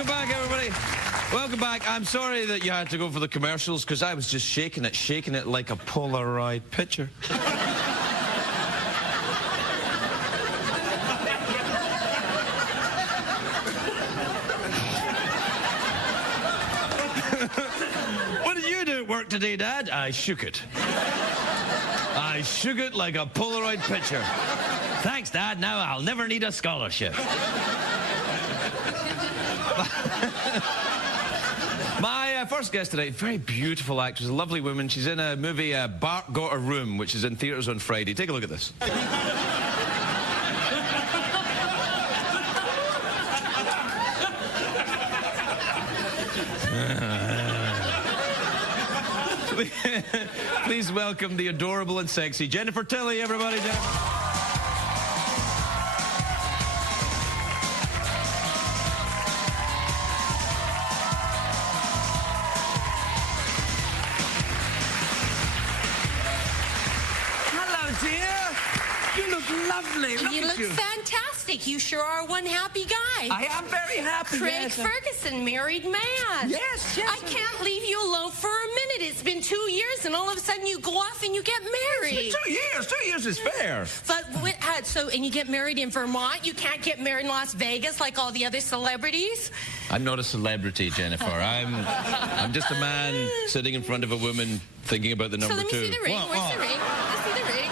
Welcome back, everybody. Welcome back. I'm sorry that you had to go for the commercials because I was just shaking it like a Polaroid picture. What did you do at work today, Dad? I shook it. I shook it like a Polaroid picture. Thanks, Dad. Now I'll never need a scholarship. My first guest today, very beautiful actress, a lovely woman. She's in a movie, Bart Got a Room, which is in theatres on Friday. Take a look at this. Please welcome the adorable and sexy Jennifer Tilly, everybody. Jennifer. You look lovely. You look fantastic. You sure are one happy guy. I am very happy. Craig Ferguson, married man. Yes, yes. I can't leave you alone for a minute. It's been 2 years, and all of a sudden you go off and you get married. It's been 2 years. 2 years is fair. But and you get married in Vermont. You can't get married in Las Vegas like all the other celebrities. I'm not a celebrity, Jennifer. I'm just a man sitting in front of a woman thinking about the number two. So let me see the ring. Where's the ring? Let's see the ring.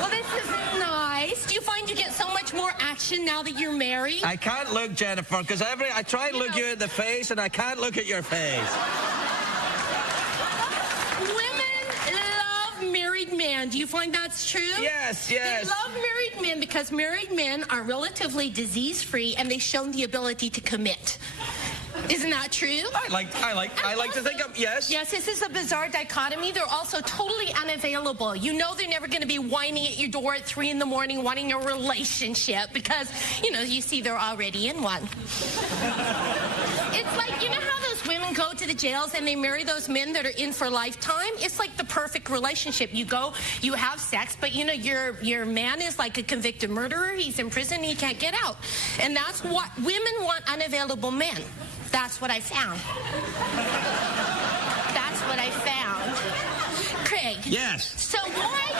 Well, this is nice. Do you find you get so much more action now that you're married? I can't look, Jennifer, because I try and look you in the face, and I can't look at your face. Women love married men. Do you find that's true? Yes, yes. They love married men because married men are relatively disease-free, and they've shown the ability to commit. Isn't that true? I like to think of, yes. Yes, this is a bizarre dichotomy. They're also totally unavailable. You know they're never going to be whining at your door at 3 in the morning wanting a relationship because, you see they're already in one. It's like, you know how those women go to the jails and they marry those men that are in for a lifetime? It's like the perfect relationship. You go, you have sex, but your man is like a convicted murderer. He's in prison and he can't get out. And that's what women want, unavailable men. That's what I found. That's what I found. Craig. Yes. So why...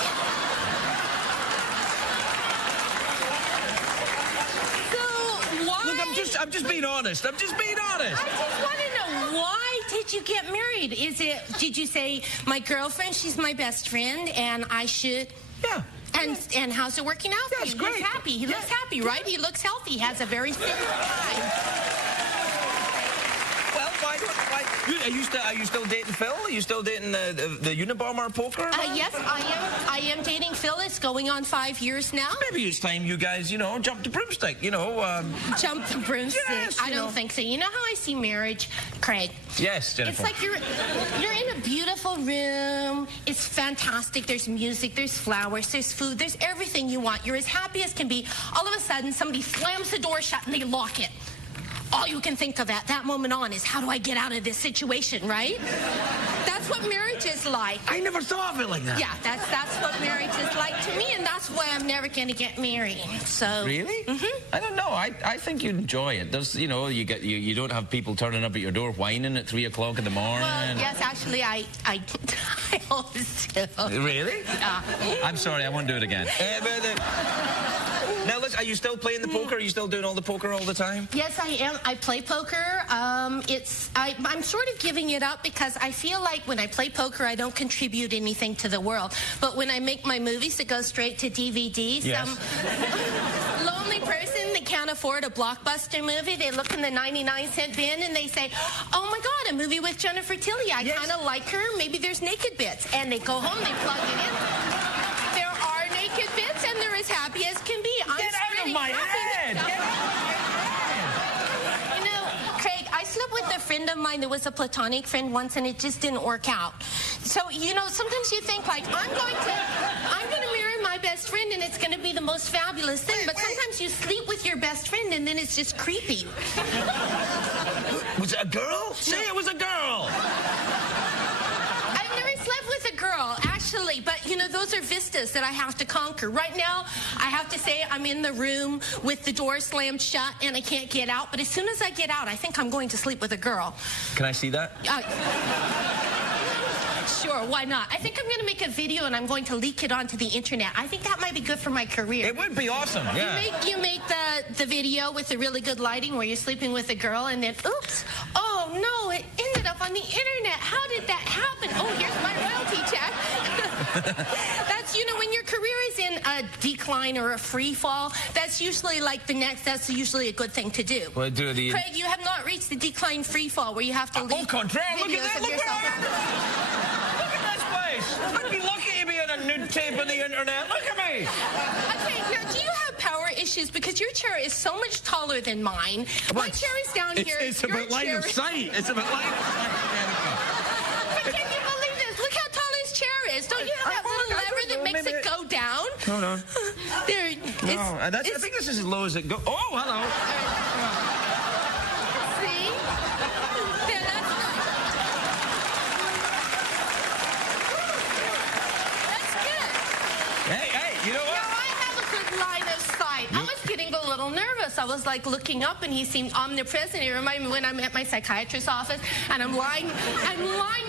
Look, I'm just being honest. I'm just being honest. I just want to know, why did you get married? Did you say, my girlfriend, she's my best friend, and I should... Yeah. And how's it working out for you? That's great. He's happy. He looks happy, right? He looks healthy. He has a very fit guy. Are you still dating Phil? Are you still dating the Unabomber poker? Yes, I am dating Phil. It's going on 5 years now. Maybe it's time you guys, jump the broomstick, Jump the broomstick? Yes, I don't think so. You know how I see marriage, Craig? Yes, Jennifer. It's like you're in a beautiful room. It's fantastic. There's music, there's flowers, there's food, there's everything you want. You're as happy as can be. All of a sudden, somebody slams the door shut and they lock it. All you can think of at that moment on is, how do I get out of this situation, right? That's what marriage is like. I never thought of it like that. Yeah, that's what marriage is like to me, and that's why I'm never going to get married. So. Really? Mm-hmm. I don't know. I think you enjoy it. There's, you don't have people turning up at your door whining at 3 o'clock in the morning. Well, yes, actually, I always do. Really? Yeah. I'm sorry, I won't do it again. Now, look, are you still playing the poker? Are you still doing all the poker all the time? Yes, I am. I play poker. I'm sort of giving it up because I feel like when I play poker, I don't contribute anything to the world. But when I make my movies that go straight to DVD, yes. Some lonely person that can't afford a blockbuster movie, they look in the 99-cent bin and they say, oh my God, a movie with Jennifer Tilly. I kind of like her. Maybe there's naked bits. And they go home, they plug it in. There are naked bits and they're as happy as can be. Get out of my head! Get out of my head! Craig, I slept with a friend of mine that was a platonic friend once, and it just didn't work out. So, sometimes you think, like, I'm going to marry my best friend, and it's going to be the most fabulous thing. But sometimes you sleep with your best friend, and then it's just creepy. Was it a girl? Say it was a girl! I've never slept with a girl. Actually, absolutely. But, you know, those are vistas that I have to conquer. Right now, I have to say I'm in the room with the door slammed shut and I can't get out. But as soon as I get out, I think I'm going to sleep with a girl. Can I see that? Sure, why not? I think I'm going to make a video and I'm going to leak it onto the internet. I think that might be good for my career. It would be awesome, yeah. You make the video with the really good lighting where you're sleeping with a girl and then, oops, oh no, it ended up on the internet. How did that happen? Oh, here's my royalty check. That's, you know, when your career is in a decline or a free fall, that's usually like that's usually a good thing to do. Well, Craig, you have not reached the decline free fall where you have to leave au contraire, look at videos that, of look yourself. at this place. I'd be lucky to be on a nude tape on the internet. Look at me. Okay, now do you have power issues? Because your chair is so much taller than mine. My chair is down here. It's about line of sight. It's about line of sight. But can you believe this? Look how tall his chair is. Don't you have that little lever that makes it go down? Hold on. There. No, I think this is as low as it goes. Oh, hello. See? Yeah, that's good. Hey, you know what? Now, I have a good line of sight. I was getting a little nervous. I was like looking up and he seemed omnipresent. It reminded me when I'm at my psychiatrist's office and I'm lying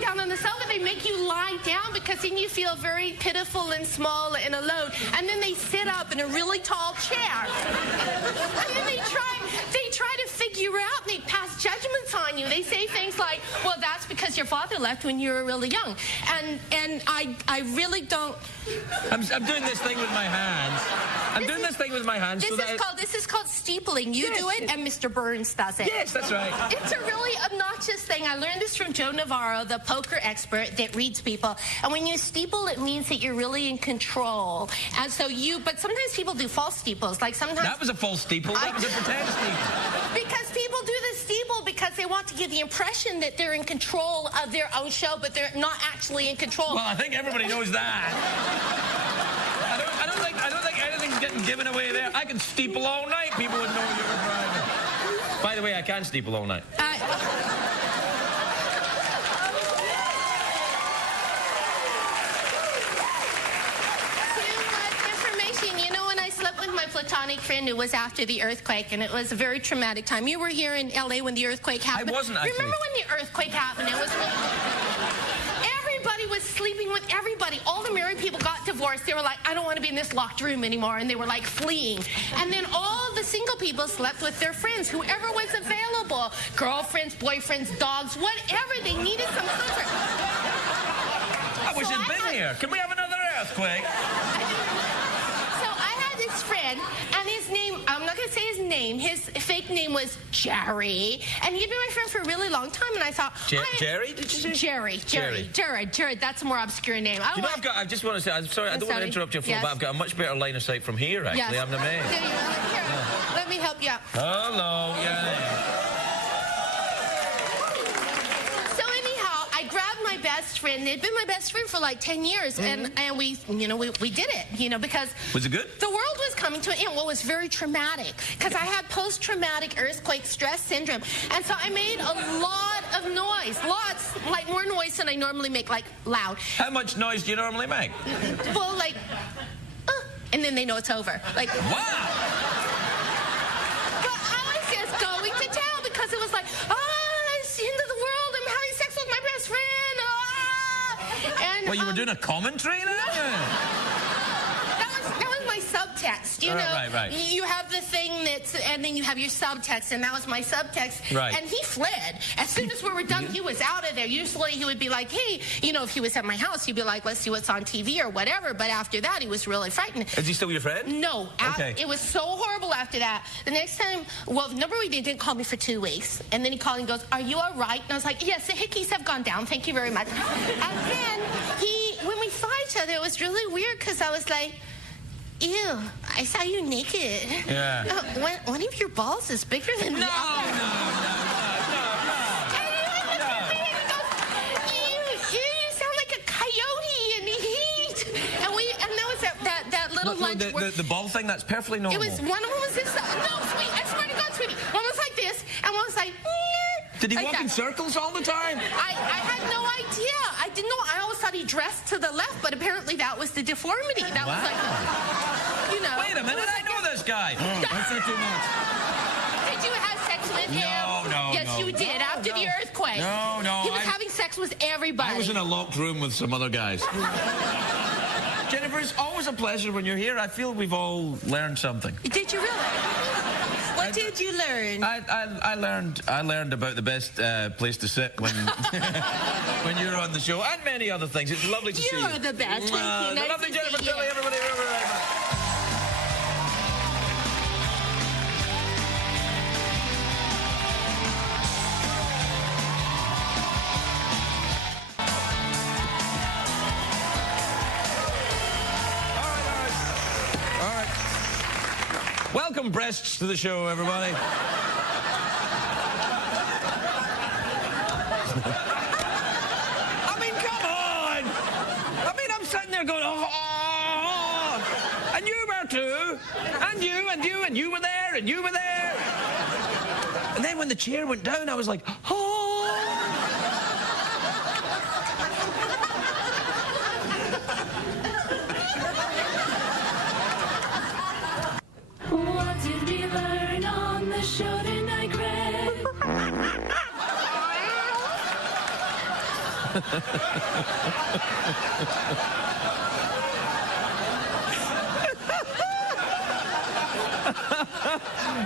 down on the sofa. They make you lie down because then you feel very pitiful and small and alone. And then they sit up in a really tall chair. And then they try to figure out and they pass judgments on you. They say things like, well, that's because your father left when you were really young. And I really don't. I'm doing this thing with my hands. This is called steepling. You do it, and Mr. Burns does it. Yes, that's right. It's a really obnoxious thing. I learned this from Joe Navarro, the poker expert that reads people. And when you steeple, it means that you're really in control. And so but sometimes people do false steeples. Like sometimes. That was a false steeple. That was a pretend steeple. Because people do the steeple because they want to give the impression that they're in control of their own show, but they're not actually in control. Well, I think everybody knows that. I don't think anything's getting given away there. I can steeple all night. People would know you were driving. By the way, I can steeple all night. My platonic friend, it was after the earthquake, and it was a very traumatic time. You were here in L.A. when the earthquake happened. I wasn't, actually. Remember when the earthquake happened? It was really... Everybody was sleeping with everybody. All the married people got divorced. They were like, I don't want to be in this locked room anymore, and they were like fleeing. And then all the single people slept with their friends, whoever was available. Girlfriends, boyfriends, dogs, whatever. They needed some comfort. I wish it'd been here. Can we have another earthquake? Friend, and his name, I'm not going to say his name, his fake name was Jerry, and he'd been my friend for a really long time, and I thought... Jerry, did you say? Jerry, that's a more obscure name. You know, I just want to say, I'm sorry, I don't want to interrupt your flow, but I've got a much better line of sight from here, actually. Yes. I'm the man. Here, let me help you out. Hello, yeah. My best friend, they'd been my best friend for like 10 years, and we did it, because... Was it good? The world was coming to an end. Well, it was very traumatic, because I had post-traumatic earthquake stress syndrome, and so I made a lot of noise, like more noise than I normally make, like loud. How much noise do you normally make? Well, like, and then they know it's over. Like, wow! But I was just going to town, because it was like, it's the end of the world, I'm having sex with my best friend. And, well, you were doing a commentary now? That was my subtext, you know. Right. You have the thing and then you have your subtext, and that was my subtext. Right. And he fled. As soon as we were done, he was out of there. Usually he would be like, hey, if he was at my house, he'd be like, let's see what's on TV or whatever. But after that, he was really frightened. Is he still your friend? No. Okay. It was so horrible after that. The next time, well, number one, he didn't call me for 2 weeks. And then he called and goes, are you all right? And I was like, yes, the hickeys have gone down. Thank you very much. And then when we saw each other, it was really weird, because I was like, ew, I saw you naked. Yeah. One of your balls is bigger than the other. No. And he looked at me and goes, you sound like a coyote in the heat. And that was that little lunch. The ball thing, that's perfectly normal. One of them was this. No, sweet, I swear to God, sweetie. One was like this, and one was like, did he like walk in circles all the time? I had no idea. I didn't know. I always thought he dressed to the left, but apparently that was the deformity. That was like, you know. Wait a minute, I know this guy. That's not too much. Did you have sex with him? No, Yes, no, you did. After the earthquake. No. He was having sex with everybody. I was in a locked room with some other guys. Jennifer, it's always a pleasure when you're here. I feel we've all learned something. Did you really? What did you learn? I learned about the best place to sit when when you're on the show, and many other things. It's lovely to see you. You're the best. Thank you. The Nice lovely to Jennifer see you. Tilly, everybody. All right. Welcome, breasts, to the show, everybody. I mean, come on! I mean, I'm sitting there going, oh, and you were too, and you were there, and you were there. And then when the chair went down, I was like, oh. What did we learn on the show tonight, Greg?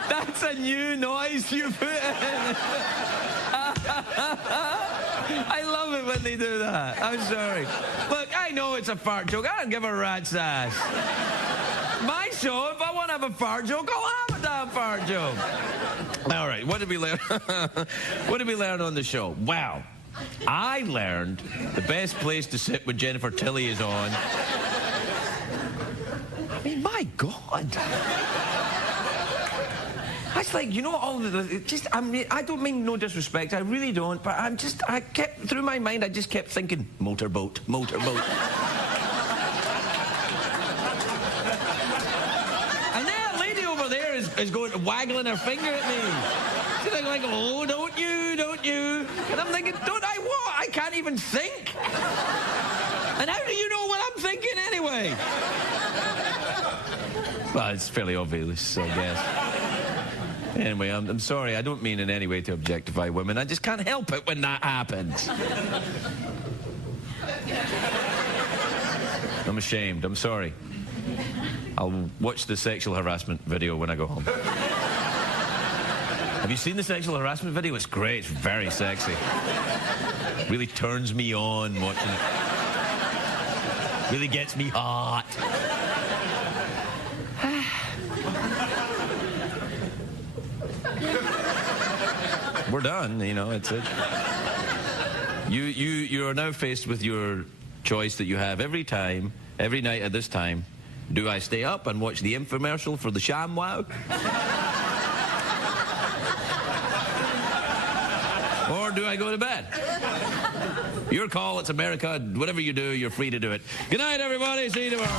That's a new noise you put in. I love it when they do that. I'm sorry. Look, I know it's a fart joke. I don't give a rat's ass. My show, if I want to have a fart joke, I'll have a damn fart joke. All right, what did we learn? What did we learn on the show? Wow. I learned the best place to sit when Jennifer Tilly is on. I mean, my God. It's like, you know, all the just, I mean, I don't mean no disrespect, I really don't, but I kept, through my mind, I just kept thinking, motorboat. And that lady over there is going, waggling her finger at me. She's like, oh, don't you. And I'm thinking, don't I what? I can't even think. And how do you know what I'm thinking anyway? Well, it's fairly obvious, I guess. Anyway, I'm sorry. I don't mean in any way to objectify women. I just can't help it when that happens. I'm ashamed. I'm sorry. I'll watch the sexual harassment video when I go home. Have you seen the sexual harassment video? It's great. It's very sexy. Really turns me on watching it. Really gets me hot. We're done, you know, it's it. You are now faced with your choice that you have every night at this time. Do I stay up and watch the infomercial for the ShamWow? Or do I go to bed? Your call, it's America. Whatever you do, you're free to do it. Good night, everybody. See you tomorrow.